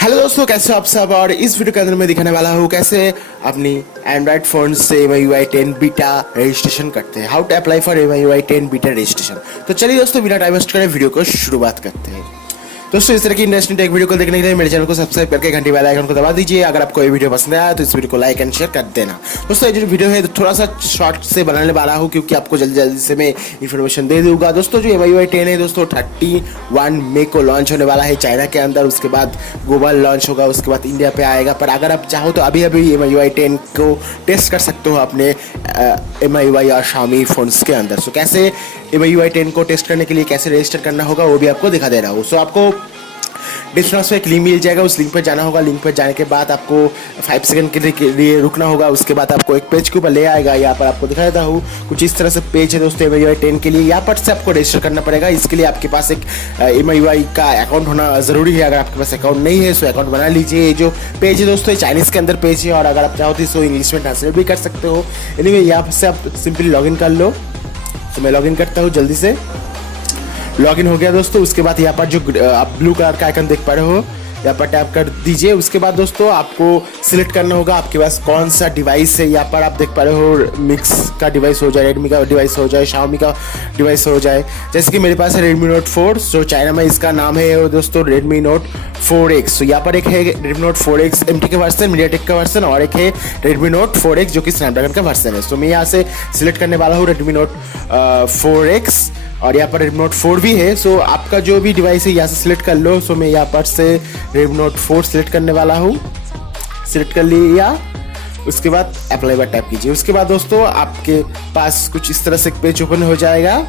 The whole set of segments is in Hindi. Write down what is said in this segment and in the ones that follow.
हेलो दोस्तों, कैसे हो आप सब। और इस वीडियो के अंदर मैं दिखाने वाला हूँ कैसे अपनी एंड्रॉइड फोन से MiUi 10 बीटा रजिस्ट्रेशन करते हैं। How to apply for MiUi 10 beta registration. तो चलिए दोस्तों, बिना टाइम वेस्ट करे वीडियो को शुरुआत करते हैं। दोस्तों, इस तरह की इंटरेस्टिंग टेक वीडियो को देखने के लिए मेरे चैनल को सब्सक्राइब करके घंटी बेल आइकन को दबा दीजिए। अगर आपको ये वीडियो पसंद आया तो इस वीडियो को लाइक एंड शेयर कर देना। दोस्तों, ये जो वीडियो है थोड़ा सा शॉर्ट से बनाने वाला हूँ क्योंकि आपको जल्दी जल्दी से मैं इन्फॉर्मेशन दे दूंगा। दोस्तों, जो MiUi 10 है दोस्तों 31 मई को लॉन्च होने वाला है चाइना के अंदर। उसके बाद ग्लोबल लॉन्च होगा, उसके बाद इंडिया पे आएगा। पर अगर आप चाहो तो अभी अभी MiUi 10 को टेस्ट कर सकते हो अपने MiUi और Xiaomi फोन्स के अंदर। सो कैसे MiUi 10 को टेस्ट करने के लिए कैसे रजिस्टर करना होगा वो भी आपको दिखा दे रहा हूँ। सो आपको डिस्क्रिप्शन में एक लिंक मिल जाएगा, उस लिंक पर जाना होगा। लिंक पर जाने के बाद आपको 5 सेकंड के लिए रुकना होगा। उसके बाद आपको एक पेज के ऊपर ले आएगा। यहाँ पर आपको दिखा देता हूँ, कुछ इस तरह से पेज है दोस्तों MiUi 10 के लिए। यहाँ पर से आपको रजिस्टर करना पड़ेगा। इसके लिए आपके पास एक MiUi का अकाउंट होना ज़रूरी है। अगर आपके पास अकाउंट नहीं है तो अकाउंट बना लीजिए। ये जो पेज है दोस्तों चाइनीज़ के अंदर पेज है, और अगर आप चाहो तो इसको इंग्लिश में ट्रांसलेट भी कर सकते हो। एनीवे, यहाँ से आप सिंपली लॉगिन कर लो। तो मैं लॉगिन करता हूँ जल्दी से। लॉगिन हो गया दोस्तों। उसके बाद यहाँ पर जो आप ब्लू कलर का आइकन देख पा रहे हो, यहाँ पर टैप कर दीजिए। उसके बाद दोस्तों आपको सिलेक्ट करना होगा आपके पास कौन सा डिवाइस है। यहाँ पर आप देख पा रहे हो, मिक्स का डिवाइस हो जाए, रेडमी का डिवाइस हो जाए, Xiaomi का डिवाइस हो जाए। जैसे कि मेरे पास है Redmi Note 4, जो चाइना में इसका नाम है दोस्तों Redmi Note 4X। तो यहाँ पर एक है Redmi Note 4X MT का वर्सन, MediaTek का वर्सन, और एक है Redmi Note 4X जो कि स्नैपड्रैगन का वर्सन है। तो मैं यहाँ से सिलेक्ट करने वाला हूँ Redmi Note 4X, और यहाँ पर Redmi Note 4 भी है। सो आपका जो भी डिवाइस है यहाँ से सिलेक्ट कर लो। सो मैं यहाँ पर से Redmi Note 4 सिलेक्ट करने वाला हूँ। सिलेक्ट कर लिया। उसके बाद अप्लाई पर टैप कीजिए। उसके बाद दोस्तों आपके पास कुछ इस तरह से एक पेज ओपन हो जाएगा।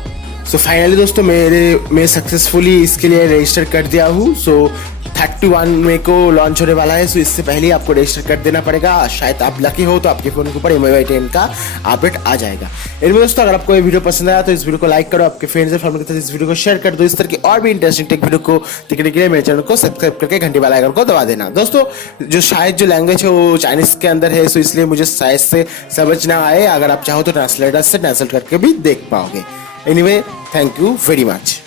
सो फाइनली दोस्तों मैं सक्सेसफुली इसके लिए रजिस्टर कर दिया हूँ। सो 31 मई को लॉन्च होने वाला है। सो इससे पहले आपको रजिस्टर कर देना पड़ेगा। शायद आप लकी हो तो आपके फ़ोन के ऊपर MiUi 10 का अपडेट आ जाएगा। इनमें दोस्तों अगर आपको ये वीडियो पसंद आया तो इस वीडियो को लाइक करो, आपके फ्रेंड्स और फैमिली के साथ इस वीडियो को शेयर कर दो। इस तरह की और भी इंटरेस्टिंग टेक वीडियो को देखने के लिए मेरे चैनल को सब्सक्राइब करके घंटी वाला आइकन को दबा देना। दोस्तों, जो लैंग्वेज है वो चाइनीज़ के अंदर है, सो इसलिए मुझे शायद से समझ ना आए। अगर आप चाहो तो ट्रांसलेटर से ट्रांसलेट करके भी देख पाओगे। Anyway, thank you very much.